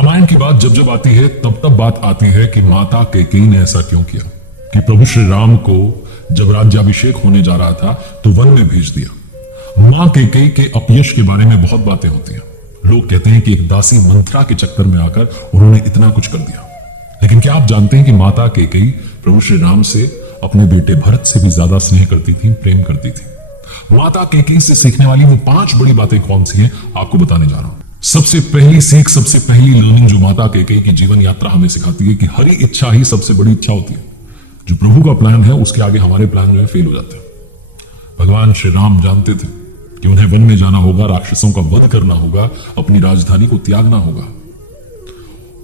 रामायण की बात जब जब आती है तब तब बात आती है कि माता कैकेयी ने ऐसा क्यों किया कि प्रभु श्री राम को जब राज्याभिषेक होने जा रहा था तो वन में भेज दिया। मां कैकेयी के अपयश के बारे में बहुत बातें होती हैं। लोग कहते हैं कि एक दासी मंथरा के चक्कर में आकर उन्होंने इतना कुछ कर दिया। लेकिन क्या आप जानते हैं कि माता कैकेयी प्रभु श्री राम से अपने बेटे भरत से भी ज्यादा स्नेह करती थी, प्रेम करती थी। माता कैकेयी से सीखने वाली वो 5 बड़ी बातें कौन सी हैं आपको बताने जा रहा हूं। सबसे पहली सीख, सबसे पहली लर्निंग जो माता कैकेयी की जीवन यात्रा हमें सिखाती है कि हरी इच्छा ही सबसे बड़ी इच्छा होती है। जो प्रभु का प्लान है उसके आगे हमारे प्लान जो है फेल हो जाते हैं। भगवान श्री राम जानते थे कि उन्हें वन में जाना होगा, राक्षसों का वध करना होगा, अपनी राजधानी को त्यागना होगा,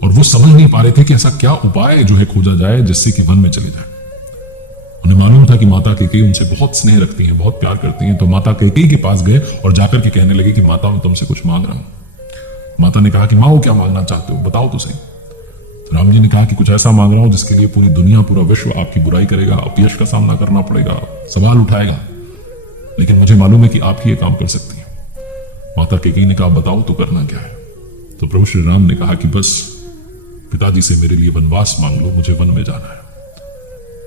और वो समझ नहीं पा रहे थे कि ऐसा क्या उपाय जो है खोजा जाए जिससे कि वन में चले जाए। उन्हें मालूम था कि माता कैकेयी उनसे बहुत स्नेह रखती हैं, बहुत प्यार करती हैं। तो माता कैकेयी के पास गए और जाकर के कहने लगे कि माता मैं तुमसे कुछ मांग रहा हूं। माता ने कहा कि मां, क्या मांगना चाहते हो, बताओ तो सही। तो राम जी ने कहा कि कुछ ऐसा मांग रहा हूं जिसके लिए पूरी दुनिया, पूरा विश्व आपकी बुराई करेगा, अपयश का सामना करना पड़ेगा, सवाल उठाएगा, लेकिन मुझे मालूम है कि आप ही ये काम कर सकती हैं। माता कैकेयी ने कहा बताओ तो करना क्या है। तो प्रभु श्री राम ने कहा कि बस पिताजी से मेरे लिए वनवास मांग लो, मुझे वन में जाना है,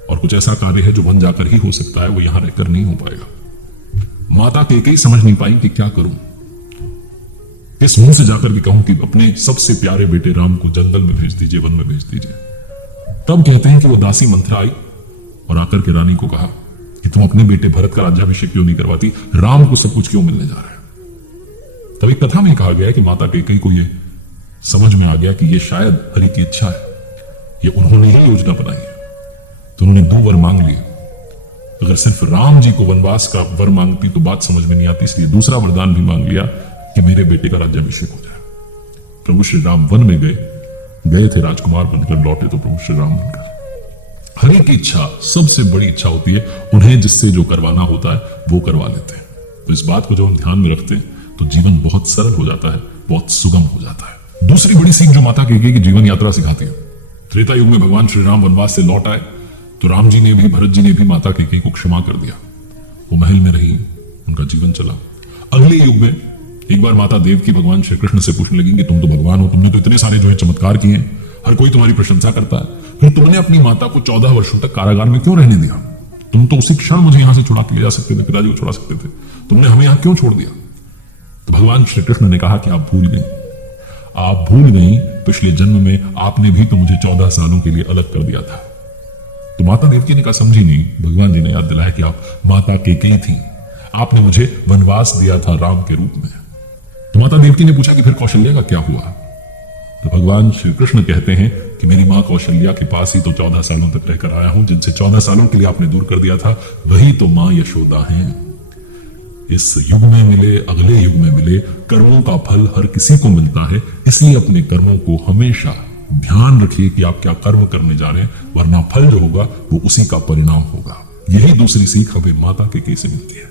और कुछ ऐसा कार्य है जो वन जाकर ही हो सकता है, वो यहां रहकर नहीं हो पाएगा। माता कैकेयी समझ नहीं पाई कि क्या करूं, किस मुंह से जाकर के कहूं कि अपने सबसे प्यारे बेटे राम को जंगल में भेज दीजिए, वन में भेज दीजिए। तब कहते हैं कि वो दासी मंथरा आई और आकर के रानी को कहा कि तुम अपने बेटे भरत का राज्याभिषेक क्यों नहीं करवाती, राम को सब कुछ क्यों मिलने जा रहा है। तब एक कथा में कहा गया कि माता कैकेयी को ये समझ में आ गया कि ये शायद हरि की इच्छा है, ये उन्होंने ही योजना बनाई है। तो उन्होंने 2 वर मांग लिए। अगर सिर्फ राम जी को वनवास का वर मांगती तो बात समझ में नहीं आती, इसलिए दूसरा वरदान भी मांग लिया कि मेरे बेटे का राज्याभिषेक हो जाए। प्रभु श्री राम वन में गए थे, राजकुमार बनकर लौटे तो प्रभु श्री राम बनकर। हरि की इच्छा सबसे बड़ी इच्छा होती है, उन्हें जिससे जो करवाना होता है वो करवा लेते हैं। तो इस बात को जब हम ध्यान में रखते हैं तो जीवन बहुत सरल हो जाता है, बहुत सुगम हो जाता है। दूसरी बड़ी सीख जो माता कैकेयी की जीवन यात्रा सिखाती है, त्रेता युग में भगवान श्री राम वनवास से लौट आए तो राम जी ने भी, भरत जी ने भी माता कैकेयी को क्षमा कर दिया। वो महल में रही, उनका जीवन चला। अगले युग में एक बार माता देवकी भगवान श्री कृष्ण से पूछने लगी कि तुम तो भगवान हो, तुमने तो इतने सारे जो है चमत्कार किए हैं, हर कोई तुम्हारी प्रशंसा करता है, फिर तुमने अपनी माता को 14 वर्षों तक कारागार में क्यों रहने दिया? तुम तो उसी क्षण मुझे यहां से छुड़ा के ले जा सकते थे, पिताजी को छुड़ा सकते थे, तुमने हमें यहां क्यों छोड़ दिया? तो भगवान श्री कृष्ण ने कहा कि आप भूल गई, आप भूल गई पिछले जन्म में आपने भी तो मुझे 14 सालों के लिए अलग कर दिया था। तो माता देवकी ने कहा समझी नहीं। भगवान जी ने याद दिलाया कि आप माता कैकेयी थी, आपने मुझे वनवास दिया था राम के रूप में। तो माता देवकी ने पूछा कि फिर कौशल्या का क्या हुआ? तो भगवान श्री कृष्ण कहते हैं कि मेरी मां कौशल्या के पास ही तो 14 सालों तक रहकर आया हूं, जिनसे 14 सालों के लिए आपने दूर कर दिया था, वही तो मां यशोदा हैं। इस युग में मिले, अगले युग में मिले, कर्मों का फल हर किसी को मिलता है, इसलिए अपने कर्मों को हमेशा ध्यान रखिए कि आप क्या कर्म करने जा रहे हैं, वरना फल जो होगा वो उसी का परिणाम होगा। यही दूसरी सीख हमें माता कैकेयी से मिलती है।